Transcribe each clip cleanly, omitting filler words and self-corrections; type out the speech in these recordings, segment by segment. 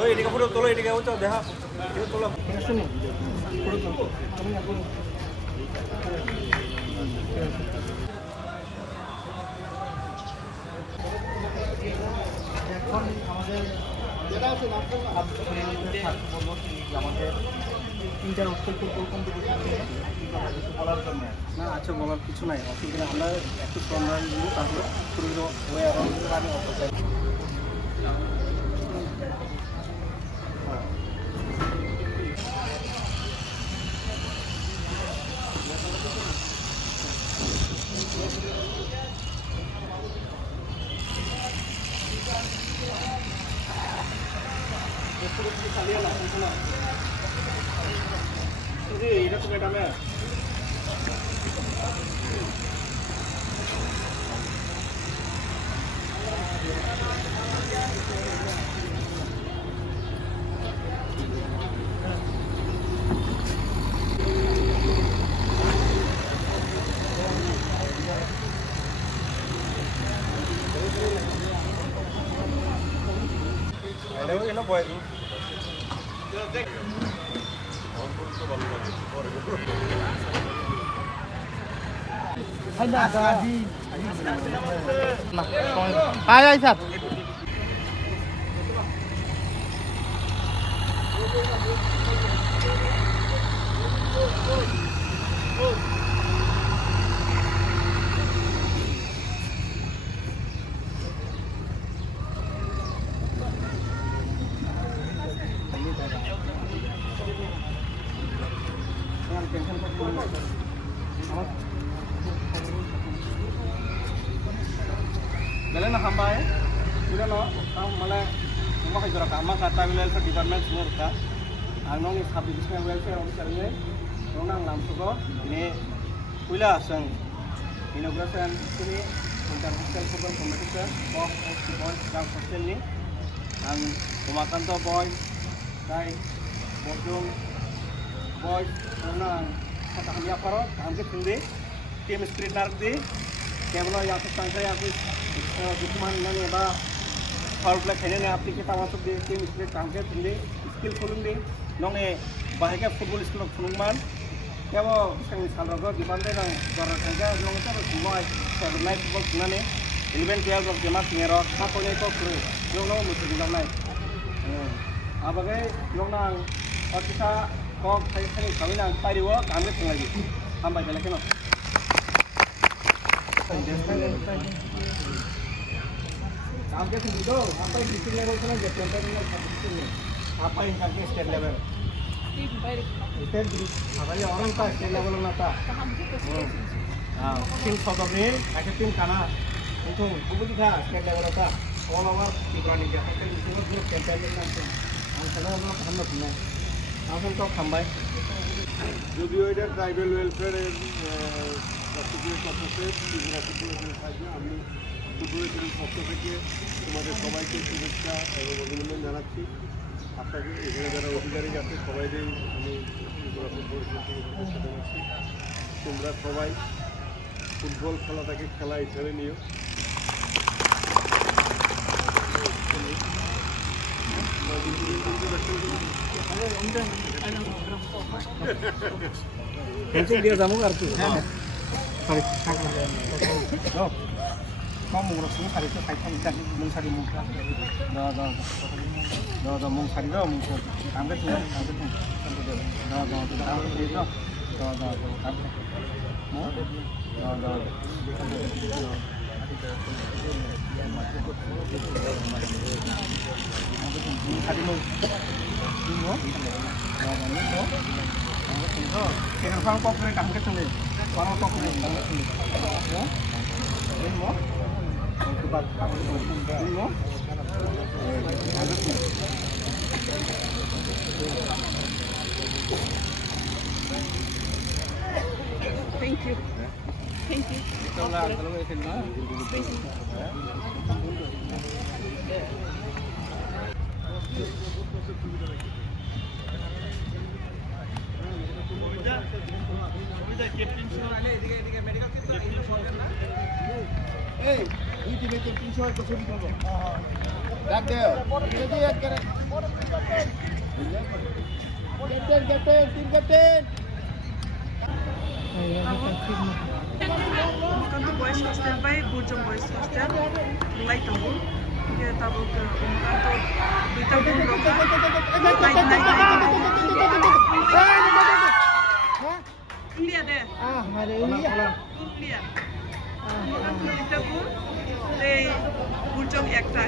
ওই এদিকে ফটো তোলো, এদিকে উঠো দেখা তোলো। শুনি ফটো তুলবো আমি এখন আমাদের আমাদের তিনটার উত্তর কোন দিকে বলার জন্য না আচ্ছা বলার কিছু নাই অসুবিধা আমরা একটু সম্মান দিব তারপরে পুরো হয়ে আমি অত চাই এরকম এটা আমি এনে বয় আয় আয় sir Jalan nak hambai, sudah no, kamu malah mau kerja apa? Amak kata welfare department semua kita, anong is happy business welfare officer ni, orang nam suka, ini kuila asang, inauguration ini international football competition, box boys dan hostel ni, ang kumakan to boys, dai, bojong boys, orang kata kami apa ro, kami sendiri, team spirit nardi, kemudian yang tersantai aku दुश्मन नहीं बा foul play खेलने ने आपकी किताब वासुक दे team spirit काम के तुंदे स्किल फुलुंग दे नोंगे बाहर के फुटबॉल स्किल फुलुंगमान क्या वो संग सालरों को दिपांडे नोंग जरा संख्या नोंगे तो सुमाय नाइट फुटबॉल सुनाने 11-12 लोग जमा किया खाप होने को नोंग मुझे दिलाना है अब अगर नोंग और किसा कॉम खाई खाई ना पारी वो काम के चलाएगी हम बात चलेंगे ना आपके तो आप डिस्ट्रिक्ट लेवल से ना सेंटर में आप इनके स्टेट लेवल स्टेट हमारे और का स्टेट लेवल में था हाँ टीम सदर में ऐसे टीम खाना itu bukan था स्टेट लेवल था all over Ibrani के हर टीम इसमें भी कैंपेन में करते हैं हम चला हम लोग हम लोग नहीं हम तो खंबाई যদিও এটা ট্রাইবেল ওয়েলফেয়ারের রাষ্ট্রীয় পক্ষে থাকবে আমি ফুটবলের পক্ষ থেকে তোমাদের সবাইকে শুভেচ্ছা এবং অভিনন্দন জানাচ্ছি আশা করি এখানে যারা অধিকারী আছে সবাইকেই আমি ফুটবল জানাচ্ছি তোমরা সবাই ফুটবল খেলাটাকে খেলা হিসেবে নিও fencing dia jamu arti sorry kamu ngurus ini hari itu kaitan ikan mencari muka dah mencari dah mungkin ambil tu dah Dengan kalau kau boleh kamu kesini, kalau kau boleh kamu kesini, ya, ini mau, cepat kamu ini mau, Thank you. Thank you. Kalau kesini, এই দুই টিমে 300 একটা ছবি তুলবো ডাক দেও যদি এক করে Kanto boys hostel by Burjong boys hostel mulai tunggu kita tahu ke kanto kita buka lihat deh lihat kita Burjong ekta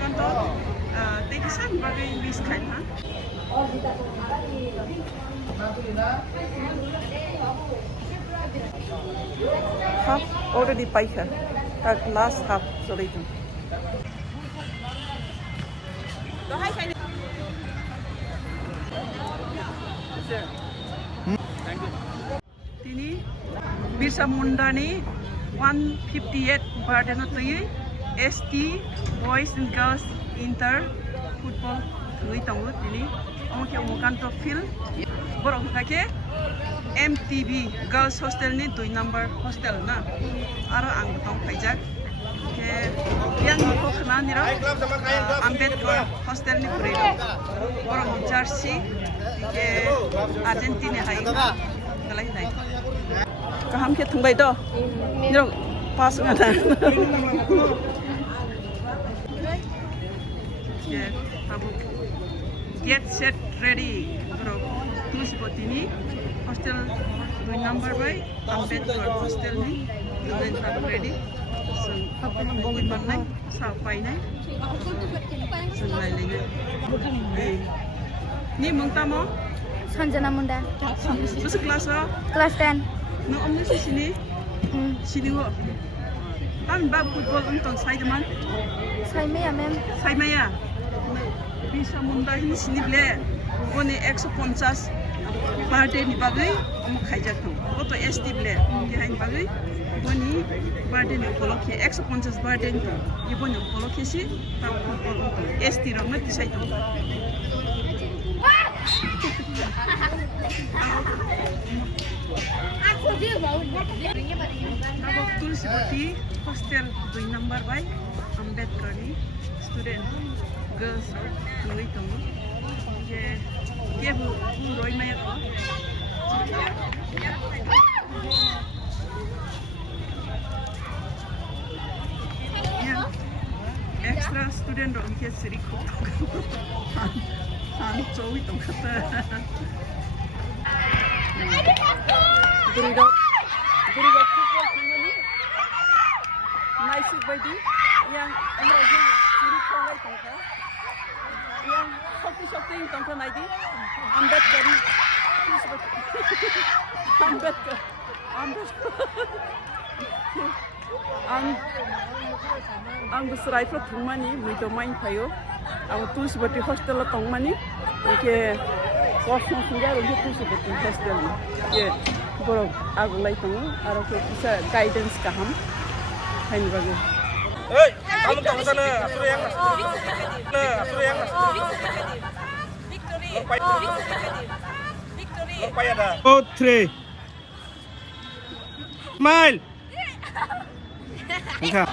kanto tekisan bagai English kan half already paika that last half so later Tini Birsa Munda ni 158 birthday na tuyi ST Boys and Girls Inter Football tuyi tangut tini oke omukan to field borok kake MTV Girls Hostel ni 2 number hostel na aro ang tong paijak ke yang ko khana ni ro Ambedkar hostel ni puri borok jersey ke Argentina hai kalai nai kaham ke thungbai do niro pas ngata ke tabu get set ready borok tu sipotini hostel 2 number by Ambedkar hostel ni doing tabu ready so bukit manai sa pai nai so lai lai ni mungtamo Sanjana Munda, musu kelas a kelas 10. no omni sini sini wo am ba football untong side man Saya Maya ma'am. sai maya bisa munda hin sini ble oni 150 birthday ni bagai am khaijak tu oto ST ble ki hain bagai oni birthday ni koloki 150 birthday ni ibon ni koloki si ta football untong ST ro ma tisai tu Nabok tul seperti hostel 2 number by Ambedkar ni student girls tuloy tunggu je dia bu roy maya ko ya extra student ro ke siri ko han jowi tong kata Guriga football kungani nice badi yang amroge siri khawai tongka yang shakti tongka naidi Ambedkar Ambedkar ang besrai pro thumani muito main phayo ang tulsibati hostel tongmani ke Kosong tinggal di Tulsibati hostel ye borok agulai tongo aro ko bisa guidance kaham hain bagi Hei, kamu tak sana, suruh yang Victory ada. 4 3 Smile. Engkau.